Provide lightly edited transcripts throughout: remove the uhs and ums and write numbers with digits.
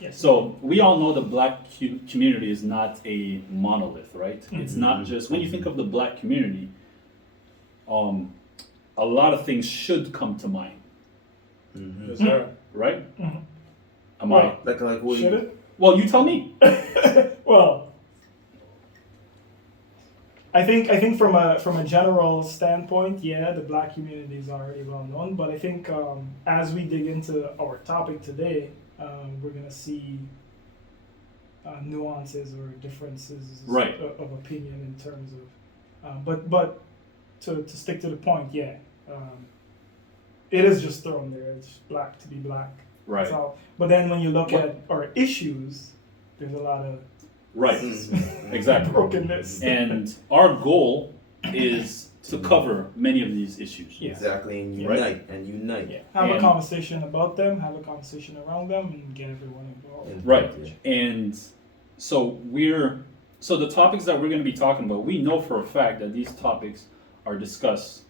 Yes. So we all know the black community is not a monolith, right? It's not just when you think of the black community, um, a lot of things should come to mind, Yes, sir. right? Mhm. Am Well, I? Like what Should you, it? Well, you tell me. Well, I think from a general standpoint, yeah, the black community is already well known. But I think as we dig into our topic today, we're gonna see nuances or differences Right. of opinion in terms of. But to stick to the point, yeah, it is just thrown there. It's black to be black. Right. That's all. But then when you look What- at our issues, there's a lot of Right. Exactly. brokenness. And our goal is to cover many of these issues. Yeah. exactly, and Right. unite. Yeah, have a And- conversation about them, have a conversation around them, and get everyone involved. Right. Yeah. And so the topics that we're going to be talking about, we know for a fact that these topics are discussed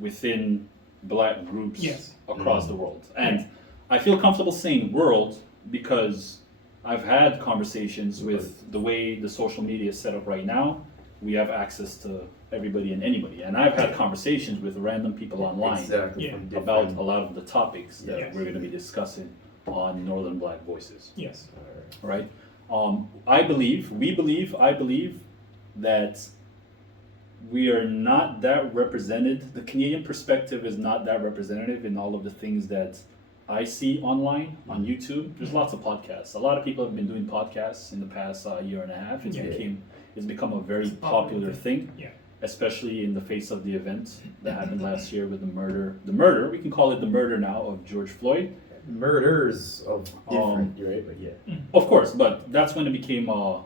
within black groups Yes. across the world. And I feel comfortable saying world because I've had conversations with the way the social media is set up right now. We have access to everybody and anybody. And I've had conversations with random people online Exactly. Yeah. From about different. a lot of the topics that Yes. we're going to be discussing on Northern Black Voices, Yes. right? I believe that we are not that represented. The Canadian perspective is not that representative in all of the things that I see online on YouTube. There's lots of podcasts. A lot of people have been doing podcasts in the past year and a half. Yeah. It's become a very It's a popular popular thing, Yeah. especially in the face of the event that happened last year with the murder. We can call it the murder now of George Floyd. Murders of different, right? But yeah. Of course, but that's when it became a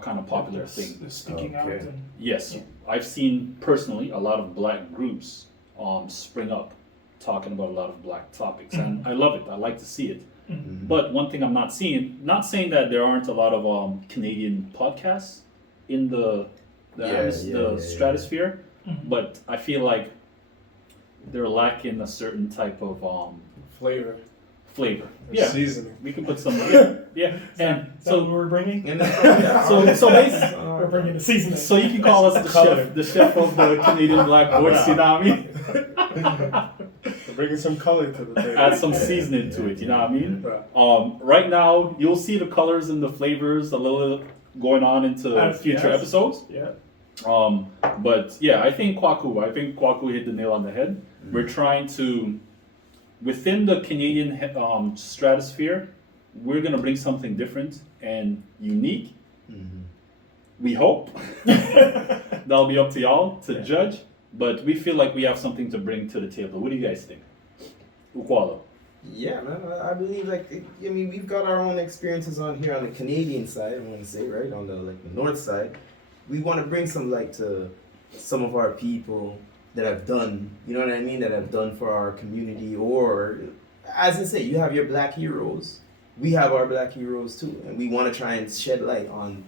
kind of popular The thing. speaking out Okay. and Yes, Yeah. I've seen personally a lot of black groups spring up talking about a lot of black topics, and I love it. I like to see it. But one thing I'm not seeing, not saying that there aren't a lot of Canadian podcasts in the stratosphere, but I feel like they're lacking a certain type of Flavor. flavor. Or Yeah, seasoning. we can put some. Yeah, and is that what so we're bringing? And so basically. We're bringing the seasoning. So you can call us the chef of the Canadian Black Voice, you know what I mean? We're bringing some color to the table. Add some seasoning to it, you know what I mean? Yeah. Right now, you'll see the colors and the flavors a little going on into future Yes. episodes. Yeah. But yeah, I think Kwaku hit the nail on the head. We're trying to, within the Canadian stratosphere, we're gonna bring something different and unique. We hope. That'll be up to y'all to judge. But we feel like we have something to bring to the table. What do you guys think? Ukwala. Yeah, man. I believe I mean we've got our own experiences on here on the Canadian side. I want to say right on the north side. We want to bring some light to some of our people that have done. You know what I mean? That have done for our community, or as I say, you have your black heroes. We have our black heroes too, and we want to try and shed light on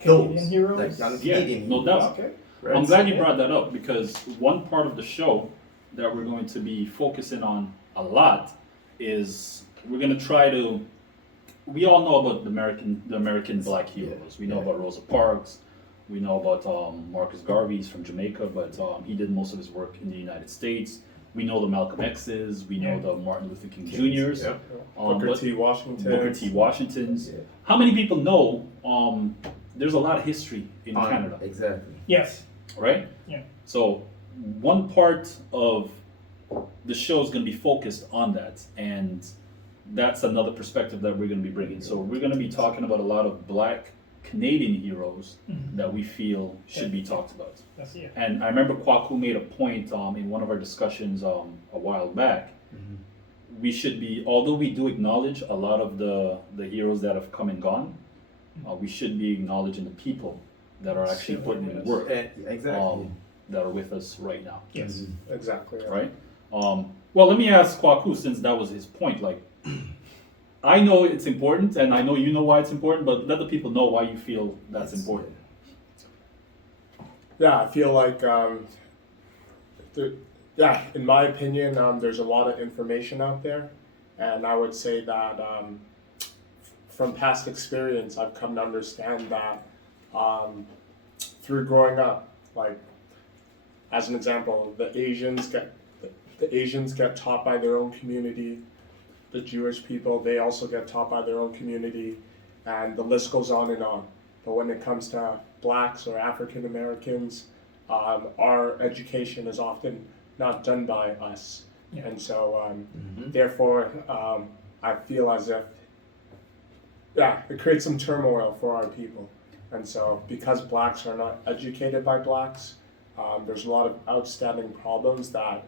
Canadian those heroes? like on Yeah, Canadian no heroes. doubt. Okay. Right? I'm glad you brought that up because one part of the show that we're going to be focusing on a lot is we're going to try to. We all know about the American black heroes. We know about Rosa Parks. We know about Marcus Garvey's from Jamaica, but he did most of his work in the United States. We know the Malcolm X's. We know the Martin Luther King Jr.'s. Yeah. Booker but- T. Washington. Booker T. Washington's. Yeah. How many people know there's a lot of history in Canada? Exactly. Yes. Right? Yeah. So one part of the show is going to be focused on that, and that's another perspective that we're going to be bringing. So we're going to be talking about a lot of black Canadian heroes that we feel should be talked about. That's yeah. And I remember Kwaku made a point in one of our discussions a while back. We should be, although we do acknowledge a lot of the heroes that have come and gone, we should be acknowledging the people that are actually putting in the work. Exactly. That are with us right now, Yes. Exactly. Yeah. right? Well, let me ask Kwaku, since that was his point. Like, I know it's important, and I know you know why it's important, but let the people know why you feel that's important. Yeah, I feel like, in my opinion, there's a lot of information out there, and I would say that from past experience, I've come to understand that through growing up, like as an example, the Asians get taught by their own community. The Jewish people, they also get taught by their own community, and the list goes on and on. But when it comes to blacks or African Americans, our education is often not done by us. Yeah. And so, therefore, I feel as if, it creates some turmoil for our people. And so, because blacks are not educated by blacks, there's a lot of outstanding problems that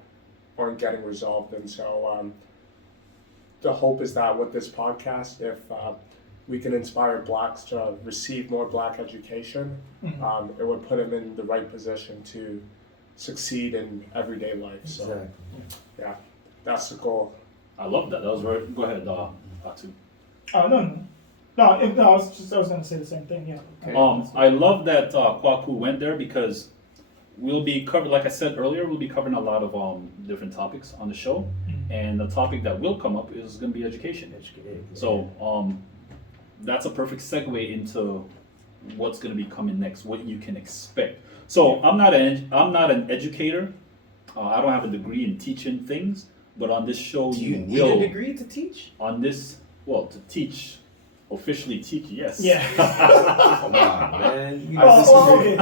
aren't getting resolved. And so, the hope is that with this podcast, if we can inspire blacks to receive more black education, it would put them in the right position to succeed in everyday life. So, Exactly. yeah, that's the goal. I love that. That was very. Go ahead, Batu. I was going to say the same thing. Yeah. Okay. I love that Kwaku went there because we'll be covering, like I said earlier, we'll be covering a lot of different topics on the show, and the topic that will come up is going to be education. So that's a perfect segue into what's going to be coming next, what you can expect. So I'm not an educator. I don't have a degree in teaching things, but on this show, Do you need will a degree to teach? on this. Well, to teach, officially teach, yes. Yeah. Come on, man. You Oh, disagree. okay.